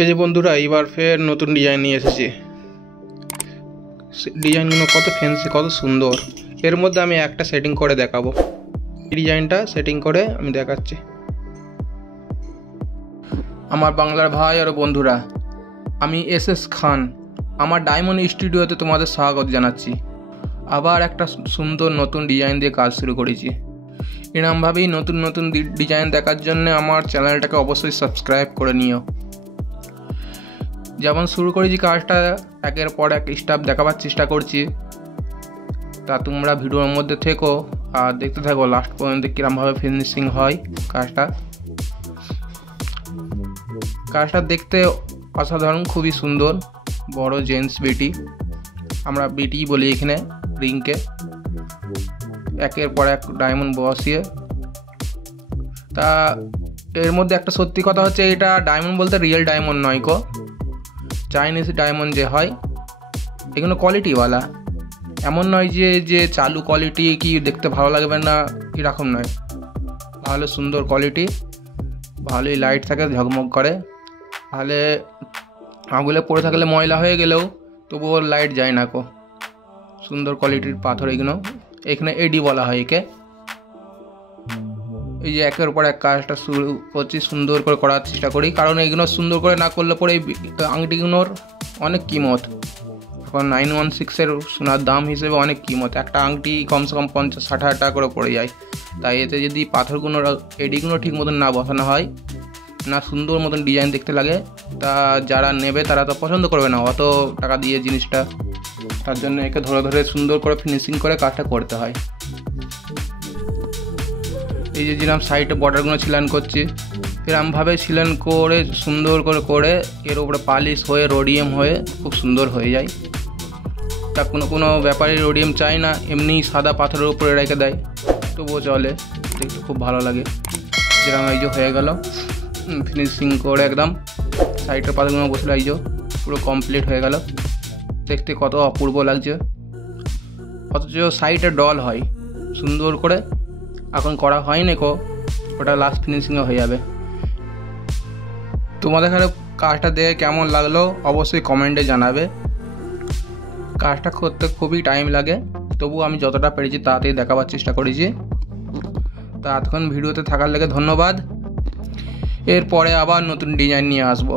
এই যে বন্ধুরা, এবার ফের নতুন ডিজাইন নিয়ে এসেছি। ডিজাইনগুলো কত ফ্যান্সি, কত সুন্দর। এর মধ্যে আমি একটা সেটিং করে দেখাবো। ডিজাইনটা সেটিং করে আমি দেখাচ্ছি। আমার বাংলার ভাই আর বন্ধুরা, আমি এস খান, আমার ডায়মন্ড স্টুডিওতে তোমাদের স্বাগত জানাচ্ছি। আবার একটা সুন্দর নতুন ডিজাইন দিয়ে কাজ শুরু করেছি। এরমভাবেই নতুন নতুন ডিজাইন দেখার জন্য আমার চ্যানেলটাকে অবশ্যই সাবস্ক্রাইব করে নিও। যেমন শুরু করেছি কাজটা, একের পর এক স্টেপ দেখাবার চেষ্টা করছি। তা তোমরা ভিডিওর মধ্যে থেকো আর দেখতে থাকো লাস্ট পর্যন্ত কীরমভাবে ফিনিশিং হয় কাজটা দেখতে অসাধারণ, খুবই সুন্দর। বড় জেন্টস বিটি, আমরা বিটি বলি এখানে রিংকে, একের পর এক ডায়মন্ড বসিয়ে। তা এর মধ্যে একটা সত্যি কথা হচ্ছে, এটা ডায়মন্ড বলতে রিয়েল ডায়মন্ড নয় গো, চাইনিজ ডায়মন্ড যে হয় এগুলো কোয়ালিটিওয়ালা। এমন নয় যে চালু কোয়ালিটি কি দেখতে ভালো লাগবে না, এরকম নয়। ভালো সুন্দর কোয়ালিটি, ভালোই লাইট থাকে, ঝকমক করে। তাহলে আঙুলে পড়ে থাকলে ময়লা হয়ে গেলেও তবুও লাইট যায় না কো। সুন্দর কোয়ালিটির পাথর এগুলো, এখানে এডি বলা হয় একে। এই যে একের পর এক কাজটা শুরু করছি, সুন্দর করে করার চেষ্টা করি, কারণ এইগুলো সুন্দর করে না করলে পরে এই আংটিগুলোর অনেক কিমত। এখন 916-এর সোনার দাম হিসেবে অনেক কিমত। একটা আংটি কমসে কম 50-60 হাজার টাকা করে পড়ে যায়। তাই এতে যদি পাথরগুলো এডিগুলো ঠিক মতন না বসানো হয়, না সুন্দর মতন ডিজাইন দেখতে লাগে, তা যারা নেবে তারা তো পছন্দ করবে না অত টাকা দিয়ে জিনিসটা। তার জন্য একে ধরে ধরে সুন্দর করে ফিনিশিং করে কাজটা করতে হয়। এই যে যেরকম সাইডে বর্ডারগুলো সিলান করছি, এরমভাবে সিলান করে সুন্দর করে এর উপরে পালিশ হয়ে রোডিয়াম হয়ে খুব সুন্দর হয়ে যায়। তা কোনো ব্যাপারে রোডিয়াম চাই না, এমনি সাদা পাথরের উপরে রেখে দেয়, তবুও চলে, দেখতে খুব ভালো লাগে। যেরকম এই যে হয়ে গেল ফিনিশিং করে একদম সাইডের পাথরগুলো বসলে, এই যে পুরো কমপ্লিট হয়ে গেল। দেখতে কত অপূর্ব লাগছে, অথচ সাইডে ডল হয় সুন্দর করে, এখন করা হয়নি কো, ওটা লাস্ট ফিনিশিংয়ে হয়ে যাবে। তোমাদের এখানে কাজটা দেখে কেমন লাগলো অবশ্যই কমেন্টে জানাবে। কাজটা করতে খুবই টাইম লাগে, তবু আমি যতটা পেরেছি তাড়াতাড়ি দেখাবার চেষ্টা করেছি। তা এতক্ষণ ভিডিওতে থাকার লেগে ধন্যবাদ। এরপরে আবার নতুন ডিজাইন নিয়ে আসবো।